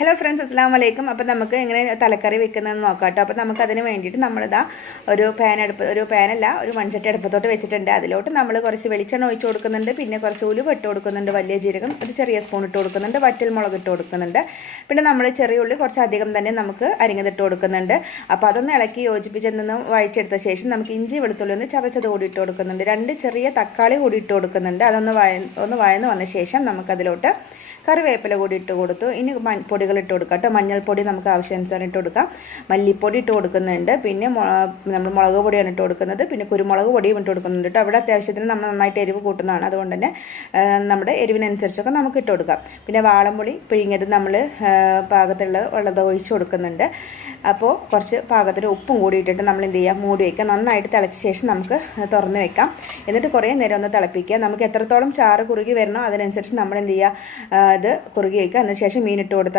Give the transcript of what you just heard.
Hello friends, അസ്സാം വലൈക്കും. അപ്പോൾ നമുക്ക് എങ്ങനെ തലക്കറി വെക്കുന്നതെന്ന് നോക്കാം കേട്ടോ. അപ്പോൾ നമുക്കതിന് വേണ്ടിയിട്ട് നമ്മളിതാ ഒരു ഒരു മൺചട്ടി അടുപ്പത്തോട്ട് വെച്ചിട്ടുണ്ട്. അതിലോട്ട് നമ്മൾ കുറച്ച് വെളിച്ചെണ്ണ ഒഴിച്ച് കൊടുക്കുന്നുണ്ട്. പിന്നെ കുറച്ച് ഉലുവ ഇട്ട് കൊടുക്കുന്നുണ്ട്, വലിയ ജീരകം ഒരു ചെറിയ സ്പൂൺ ഇട്ട് കൊടുക്കുന്നുണ്ട്, വറ്റൽ മുളക് ഇട്ട് കൊടുക്കുന്നുണ്ട്. പിന്നെ നമ്മൾ ചെറിയ ഉള്ളി കുറച്ചധികം തന്നെ നമുക്ക് അരിഞ്ഞതിട്ട് കൊടുക്കുന്നുണ്ട്. അപ്പോൾ അതൊന്ന് ഇളക്കി യോജിപ്പിച്ചെന്ന് വഴിച്ചെടുത്ത ശേഷം നമുക്ക് ഇഞ്ചി വെളുത്തുള്ളി ഒന്ന് ചതച്ചത് കൂടി ഇട്ട് കൊടുക്കുന്നുണ്ട്. 2 ചെറിയ തക്കാളി കൂടി ഇട്ട് കൊടുക്കുന്നുണ്ട്. അതൊന്ന് വഴന്ന് വന്ന ശേഷം നമുക്കതിലോട്ട് കറിവേപ്പില കൂടി ഇട്ട് കൊടുത്തു. ഇനി പൊടികൾ ഇട്ട് കൊടുക്കാം കേട്ടോ. മഞ്ഞൾപ്പൊടി നമുക്ക് ആവശ്യാനുസരണം ഇട്ട് കൊടുക്കാം. മല്ലിപ്പൊടി ഇട്ട് കൊടുക്കുന്നുണ്ട്. പിന്നെ നമ്മൾ മുളക് പൊടിയാണ് ഇട്ട് കൊടുക്കുന്നത്. പിന്നെ കുരുമുളക് പൊടിയും ഇട്ട് കൊടുക്കുന്നുണ്ട് കേട്ടോ. അവിടെ അത്യാവശ്യത്തിന് നമ്മൾ നന്നായിട്ട് എരിവ് കൂട്ടുന്നതാണ്, അതുകൊണ്ട് തന്നെ നമ്മുടെ എരിവിനനുസരിച്ചൊക്കെ നമുക്ക് ഇട്ട് കൊടുക്കാം. പിന്നെ വാളംപുളി പിഴിഞ്ഞത് നമ്മൾ പാകത്തുള്ള വെള്ളം ഒഴിച്ച് കൊടുക്കുന്നുണ്ട്. അപ്പോൾ കുറച്ച് പാകത്തിന് ഉപ്പും കൂടി ഇട്ടിട്ട് നമ്മൾ എന്ത് ചെയ്യുക, മൂടി വയ്ക്കുക. നന്നായിട്ട് തിളച്ച ശേഷം നമുക്ക് തുറന്ന് വെക്കാം. എന്നിട്ട് കുറേ നേരം ഒന്ന് തിളപ്പിക്കുക. നമുക്ക് എത്രത്തോളം ചാറ് കുറുകി വരണോ അതിനനുസരിച്ച് നമ്മൾ എന്ത് ചെയ്യുക, ഇത് കുറുകി വയ്ക്കുക. അതിന് ശേഷം മീൻ ഇട്ട് കൊടുത്താൽ